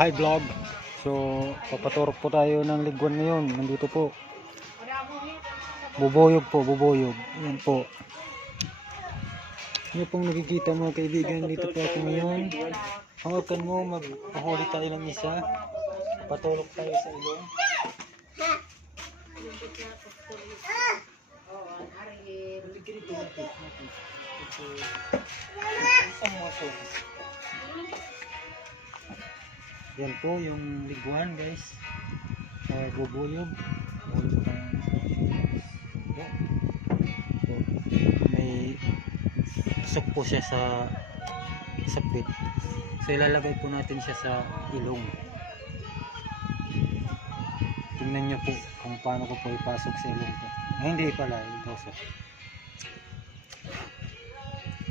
Hi vlog. So papaturok po tayo ng liguan ngayon. Nandito po. Bubuyog po, bubuyog. Yan po. Yan pong nakikita mga kaibigan. Dito po ako ngayon. Hawakan mo, maghuli tayo ng isa. Patulog tayo sa ilong. Yan po yung liguan guys. Bubuyog. May tusok po siya sa pit. So ilalagay po natin siya sa ilong. Tingnan nyo po kung paano ko po ipasok sa ilong ko. Hindi pala, itusok.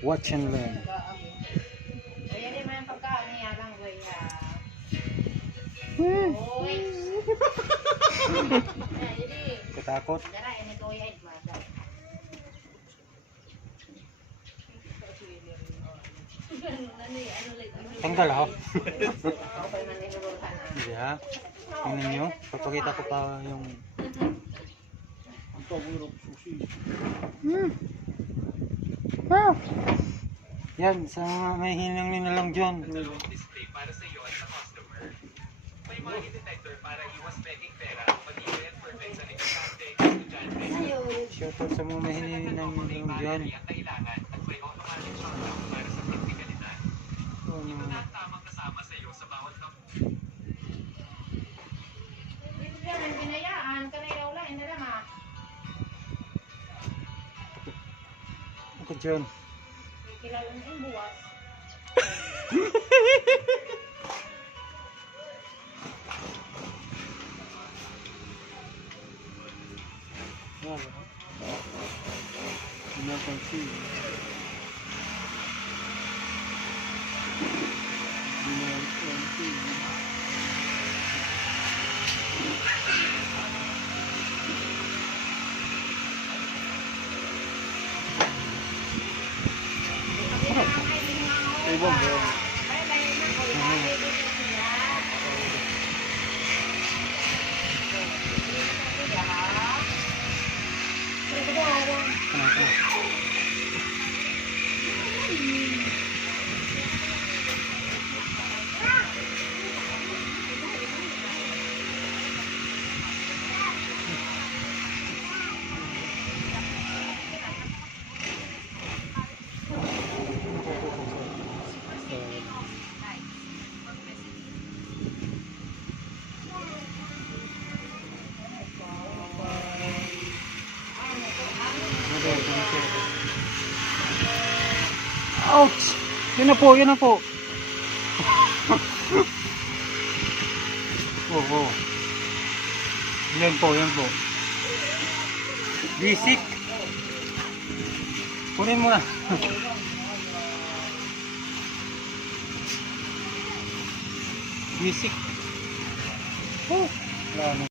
Watch and learn. Katakot. Tanggal ha. Hindi ha. Tingnan nyo. Papakita ko pa yung yan, sa may hinangin na lang dyan. Display para sa iyo at sa customer. May mga detector para iwas peking pera, pati-ito at perfect sa negosyante, estudyante. Shoutout sa mga may hinangin na lang dyan. Ang kailangan at may automatic shutdown para sa kritikalitan. Ito na ang tamang kasama sa iyo sa bawat kampo. Dito dyan, ang binayaan, kanay daw lang, ina lang ha. Ako dyan. Kilala na yung buwas. Ouch! Yun na po, yun na po. Oh. Yan po, yan po. Bisik. Kunin mo na. Bisik. Oh, wala na.